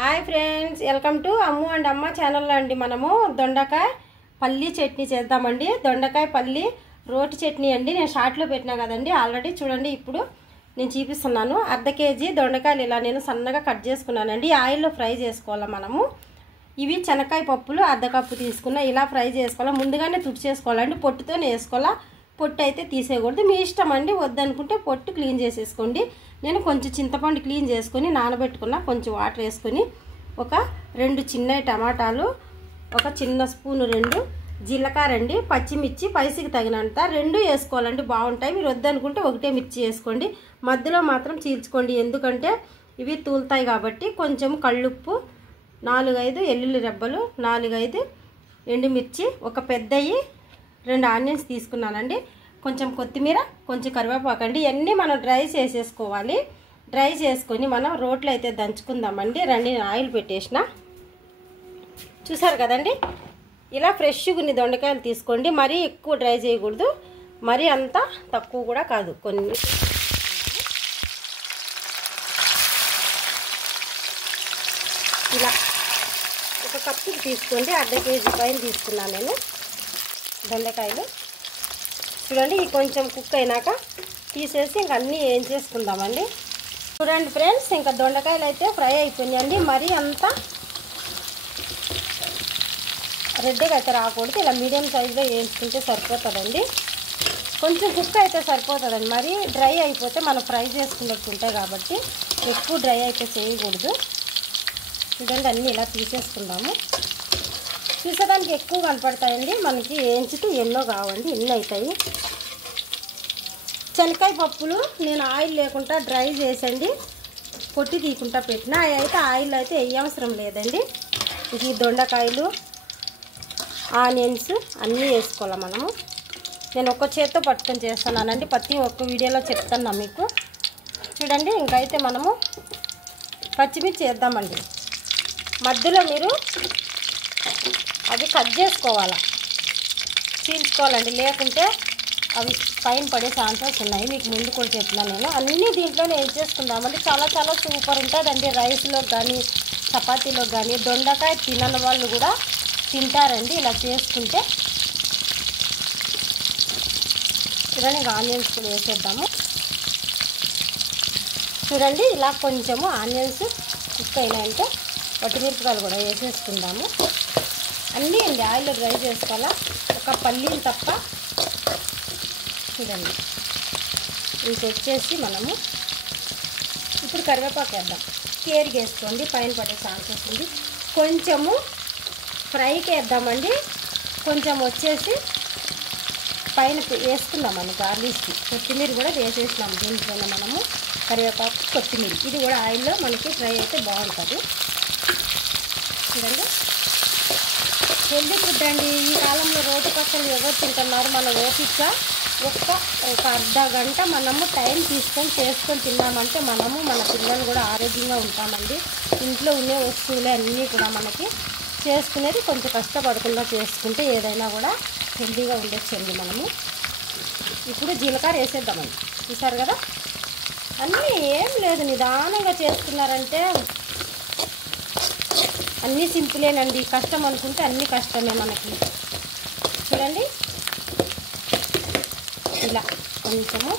Hi friends, welcome to Ammu and అమ్మ ఛానల్లో అండి. మనము దొండకాయ పల్లి చట్నీ చేద్దామండి. దొండకాయ పల్లి రోటి చట్నీ అండి. నేను షార్ట్లో పెట్టినా కదండి ఆల్రెడీ. చూడండి, ఇప్పుడు నేను చూపిస్తున్నాను. అర్ధ కేజీ దొండకాయలు ఇలా నేను సన్నగా కట్ చేసుకున్నానండి. ఆయిల్లో ఫ్రై చేసుకోవాలి మనము. ఇవి శనక్కాయ పప్పులు అర్ధ కప్పు తీసుకున్నా. ఇలా ఫ్రై చేసుకోవాలి. ముందుగానే తుడి చేసుకోవాలండి. పొట్టుతోనే వేసుకోవాలా. పొట్టు అయితే తీసేయకూడదు. మీ ఇష్టం అండి. వద్దనుకుంటే పొట్టు క్లీన్ చేసేసుకోండి. నేను కొంచెం చింతపండు క్లీన్ చేసుకొని నానబెట్టుకున్న, కొంచెం వాటర్ వేసుకొని, ఒక 2 చిన్న టమాటాలు, ఒక చిన్న స్పూను 2 జీలకర్ర అండి, పచ్చిమిర్చి పైసికి తగినంత 2 వేసుకోవాలండి. బాగుంటాయి. మీరు వద్దనుకుంటే ఒకటే మిర్చి వేసుకోండి. మధ్యలో మాత్రం చీల్చుకోండి, ఎందుకంటే ఇవి తూలుతాయి కాబట్టి. కొంచెం కళ్ళుప్పు, 4-5 ఎల్లుల్లి రెబ్బలు, 4-5 ఎండుమిర్చి, ఒక పెద్దవి 2 ఆనియన్స్ తీసుకున్నానండి. కొంచెం కొత్తిమీర, కొంచెం కరివేపాకు అండి. ఇవన్నీ మనం డ్రై చేసేసుకోవాలి. డ్రై చేసుకొని మనం రోట్లో అయితే దంచుకుందామండి. రండి, ఆయిల్ పెట్టేసిన. చూసారు కదండి, ఇలా ఫ్రెష్గా ఉన్న దొండకాయలు తీసుకోండి. మరీ ఎక్కువ డ్రై చేయకూడదు, మరీ అంత తక్కువ కూడా కాదు. కొన్ని ఇలా ఒక కప్పుకి తీసుకోండి. అర్ధ కేజీ పైన తీసుకున్నాను నేను దొండకాయలు. చూడండి, ఈ కొంచెం కుక్ అయినాక తీసేసి ఇంక అన్నీ ఏం చేసుకుందామండి. చూడండి ఫ్రెండ్స్, ఇంకా దొండకాయలు అయితే ఫ్రై అయిపోయినాయండి. మరీ అంత రెడ్గా అయితే రాకూడదు. ఇలా మీడియం సైజులో వేయించుకుంటే సరిపోతుందండి. కొంచెం కుక్ అయితే సరిపోతుందండి. మరీ డ్రై అయిపోతే మనం ఫ్రై చేసుకున్నట్టు ఉంటాయి కాబట్టి ఎక్కువ డ్రై అయితే చేయకూడదు. చూడండి, అన్నీ ఇలా తీసేసుకుందాము. చూసేదానికి ఎక్కువ కనపడతాయండి. మనకి వేయించితే ఎన్నో కావండి, ఎన్ని అవుతాయి. శనక్కాయ పప్పులు నేను ఆయిల్ లేకుండా డ్రై చేసండి, పొట్టి తీయకుండా పెట్టిన. అవి అయితే ఆయిల్ అయితే వేయవసరం లేదండి. ఇది దొండకాయలు, ఆనియన్స్ అన్నీ వేసుకోవాలి మనము. నేను ఒక్క చేత్తో పట్టుకొని చేస్తున్నానండి. ప్రతి ఒక్క వీడియోలో చెప్తున్నా మీకు. చూడండి, ఇంకైతే మనము పచ్చిమిర్చి వేద్దామండి. మధ్యలో మీరు అవి కట్ చేసుకోవాలా, చీల్చుకోవాలండి. లేకుంటే అవి పైన పడే ఛాన్సెస్ ఉన్నాయి. మీకు ముందు కూడా చెప్పినాను నేను. అన్నీ దీంట్లోనే ఏం చేసుకుందామండి. చాలా చాలా సూపర్ ఉంటుందండి. రైస్లో కానీ చపాతీలో కానీ. దొండకాయ తినని వాళ్ళు కూడా తింటారండి ఇలా చేసుకుంటే. చూడండి, ఆనియన్స్ కూడా వేసేద్దాము. చూడండి, ఇలా కొంచెము ఆనియన్స్ కుక్ అయినాయంటే పచ్చిమిరపకాయలు కూడా వేసేసుకుందాము. అన్నీ అండి ఆయిల్లో డ్రై చేసుకోవాలా, ఒక పల్లీలు తప్ప. చూడండి, ఇది వచ్చేసి మనము ఇప్పుడు కరివేపాకు వేద్దాం. కేర్గా వేసుకోండి, పైన పడే ఛాన్సెస్ ఉంది. కొంచెము ఫ్రైకి వేద్దామండి. కొంచెం వచ్చేసి పైన వేసుకుందామండి గార్లిష్కి. కొత్తిమీర కూడా వేసేసినాము దీంట్లోనే మనము. కరివేపాకు, కొత్తిమీర ఇది కూడా ఆయిల్లో మనకి ఫ్రై అయితే బాగుంటుంది. చూడండి, హెల్దీ ఫుడ్ అండి. ఈ కాలంలో రోటి పక్కలు ఎవరు తింటున్నారు? మన ఓపిక ఒక అర్ధ గంట మనము టైం తీసుకొని చేసుకొని తిన్నామంటే మనము మన పిల్లలు కూడా ఆరోగ్యంగా ఉంటామండి. ఇంట్లో ఉండే వస్తువులే అన్నీ కూడా మనకి చేసుకునేది కొంచెం కష్టపడకుండా చేసుకుంటే ఏదైనా కూడా హెల్దీగా ఉండొచ్చండి మనము. ఇప్పుడు జీలకర్ర వేసేద్దామండి. చూసారు కదా, అన్నీ ఏం లేదు, నిదానంగా చేసుకున్నారంటే అన్నీ సింపులేనండి. కష్టం అనుకుంటే అన్నీ కష్టమే మనకి. చూడండి, ఇలా కొంచెము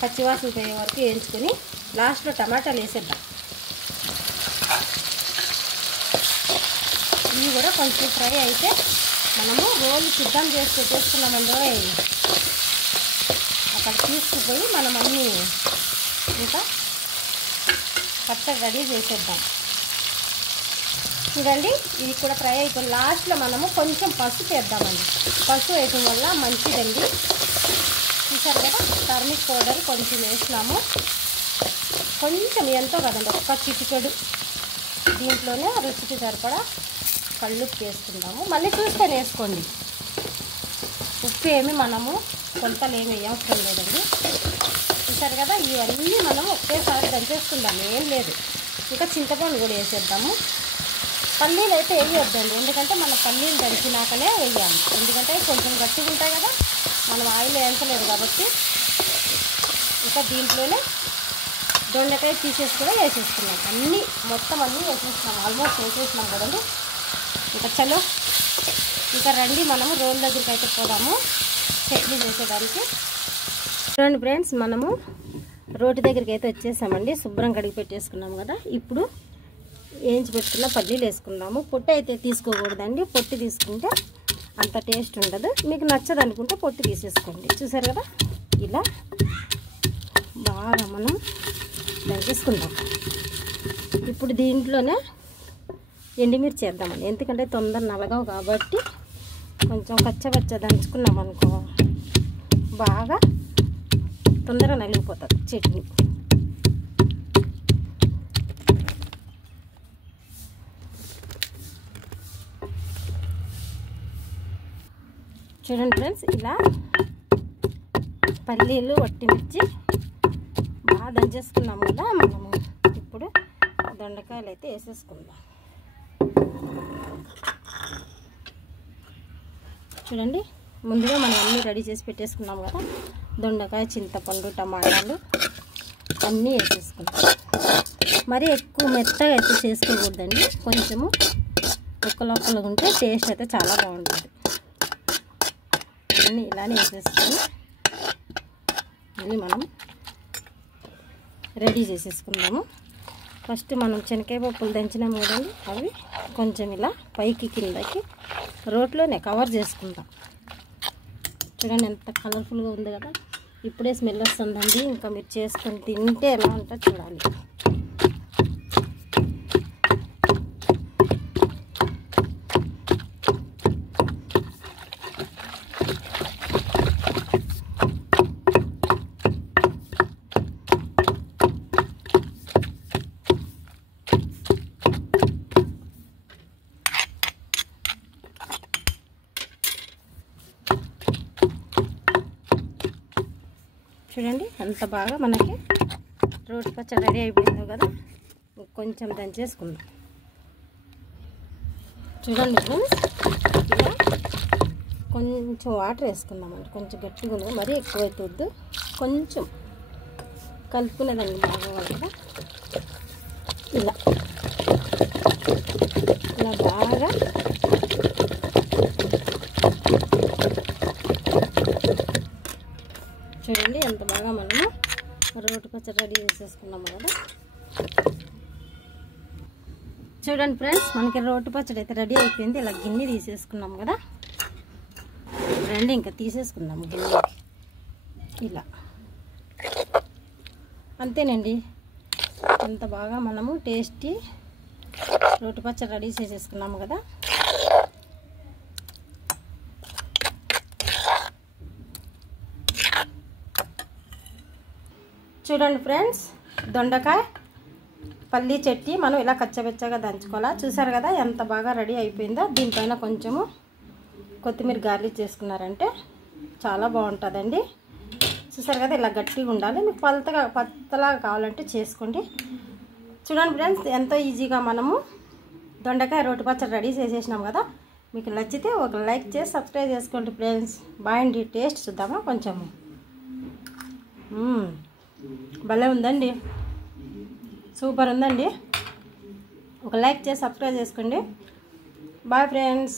పచ్చివాసన పోయే వరకు వేయించుకొని లాస్ట్లో టమాటాలు వేసేద్దాం. ఇవి కూడా కొంచెం ఫ్రై అయితే మనము రోలు సిద్ధం చేసి పెట్టేసుకున్నామండి. అక్కడ తీసుకుపోయి మనం అన్నీ ఇంకా పచ్చడి రెడీ చేసేద్దాం. చూడండి, ఇది కూడా ఫ్రై అయిపోయింది. లాస్ట్లో మనము కొంచెం పసుపు వేద్దామండి. పసుపు వేయడం వల్ల మంచిదండి. చూసారు కదా, టర్మిక్ పౌడర్ కొంచెం వేసినాము. కొంచెం ఎంతో కదండి, ఒక్క చిటికెడు దీంట్లోనే రుచికి సరిపడా కళ్ళుప్పు వేసుకుందాము. మళ్ళీ చూసుకొని వేసుకోండి. ఉప్పు ఏమి మనము కొలతలు ఏమి వేయవసరం లేదండి. చూసారు కదా, ఇవన్నీ మనం ఒకేసారి దంచేసుకుందాము, ఏం లేదు. ఇంకా చింతపండు కూడా వేసేద్దాము. పల్లీలు అయితే వేయొద్దండి, ఎందుకంటే మన పల్లీలు దంచినాకనే వేయాలి. ఎందుకంటే కొంచెం గట్టిగా ఉంటాయి కదా, మనం ఆయిల్ వేయించలేదు కాబట్టి. ఇంకా దీంట్లోనే దొండకాయ పీసెస్ కూడా వేసేసుకున్నాం. అన్నీ మొత్తం అన్నీ వేసేసినాం, ఆల్మోస్ట్ వేసేసినాం కదండి. ఇంకా చలో ఇంకా రండి మనము రోల్ దగ్గరికి అయితే పోదాము చట్నీ చేసేదానికి. చూడండి ఫ్రెండ్స్, మనము రోటి దగ్గరికి అయితే వచ్చేసామండి. శుభ్రం కడిగి పెట్టేసుకున్నాము కదా. ఇప్పుడు వేయించి పెట్టుకున్న పల్లీలు వేసుకుందాము. పొట్టు అయితే తీసుకోకూడదండి, పొట్టు తీసుకుంటే అంత టేస్ట్ ఉండదు. మీకు నచ్చదు అనుకుంటే పొట్టు తీసేసుకోండి. చూసారు కదా, ఇలా బాగా మనం దంచేసుకుందాం. ఇప్పుడు దీంట్లోనే ఎండుమిర్చి వేద్దామండి, ఎందుకంటే తొందర నలగవు కాబట్టి. కొంచెం కచ్చపచ్చ దంచుకున్నాం అనుకో బాగా తొందరగా నలిగిపోతుంది చట్నీ. చూడండి ఫ్రెండ్స్, ఇలా పల్లీలు వట్టిమిర్చి బాగా దంచేసుకున్నాము కదా. మనము ఇప్పుడు దొండకాయలు అయితే వేసేసుకుందాం. చూడండి, ముందుగా మనం అన్నీ రెడీ చేసి పెట్టేసుకున్నాం కదా. దొండకాయ, చింతపండు, టమాటాలు అన్నీ వేసేసుకుంటాం. మరీ ఎక్కువ మెత్తగా అయితే చేసుకోకూడదండి, కొంచెము ఒక్కలొక్కలుగా ఉంటే టేస్ట్ అయితే చాలా బాగుంటుంది. అన్నీ ఇలానే వేసేసుకొని మళ్ళీ మనం రెడీ చేసేసుకుందాము. ఫస్ట్ మనం శనగకాయ పప్పులు దంచినాము కదండి, అవి కొంచెం ఇలా పైకి కిందకి రోట్లోనే కవర్ చేసుకుందాం. చూడండి ఎంత కలర్ఫుల్గా ఉంది కదా. ఇప్పుడే స్మెల్ వస్తుందండి. ఇంకా మీరు చేసుకొని తింటే ఎలా ఉంటుందో చూడాలి. చూడండి ఎంత బాగా మనకి రోటి పచ్చడి రెడీ అయిపోయిందో కదా. కొంచెం దంచేసుకుందాం. చూడండి ఫ్రెండ్స్, ఇలా కొంచెం వాటర్ వేసుకుందామండి. కొంచెం గట్టిగా ఉంది, మరీ ఎక్కువ అవుతుంది. కొంచెం కలుపుకునేదాన్ని బాగా కదా. ఇలా ఇలా బాగా చూడండి ఎంత బాగా మనము రోటి పచ్చడి రెడీ చేసేసుకున్నాము కదా. చూడండి ఫ్రెండ్స్, మనకి రోటి పచ్చడి అయితే రెడీ అయిపోయింది. ఇలా గిన్నె తీసేసుకున్నాము కదా. రండి ఇంకా తీసేసుకుందాము గిన్నెకి. ఇలా అంతేనండి, ఎంత బాగా మనము టేస్టీ రోటి పచ్చడి రెడీ చేసేసుకున్నాము కదా. చూడండి ఫ్రెండ్స్, దొండకాయ పల్లీ చట్నీ మనం ఇలా కచ్చబెచ్చగా దంచుకోవాలా. చూసారు కదా ఎంత బాగా రెడీ అయిపోయిందో. దీనిపైన కొంచెము కొత్తిమీర గార్లిక్ చేసుకున్నారంటే చాలా బాగుంటుందండి. చూసారు కదా, ఇలా గట్టిగా ఉండాలి. మీకు పత్తలాగా కావాలంటే చేసుకోండి. చూడండి ఫ్రెండ్స్, ఎంతో ఈజీగా మనము దొండకాయ రోటి పచ్చడి రెడీ చేసేసినాం కదా. మీకు నచ్చితే ఒక లైక్ చేసి సబ్స్క్రైబ్ చేసుకోండి ఫ్రెండ్స్. బాగుంది, టేస్ట్ చూద్దామా కొంచెము. భలే ఉందండి, సూపర్ ఉందండి. ఒక లైక్ చేసి సబ్స్క్రైబ్ చేసుకోండి. Bye friends.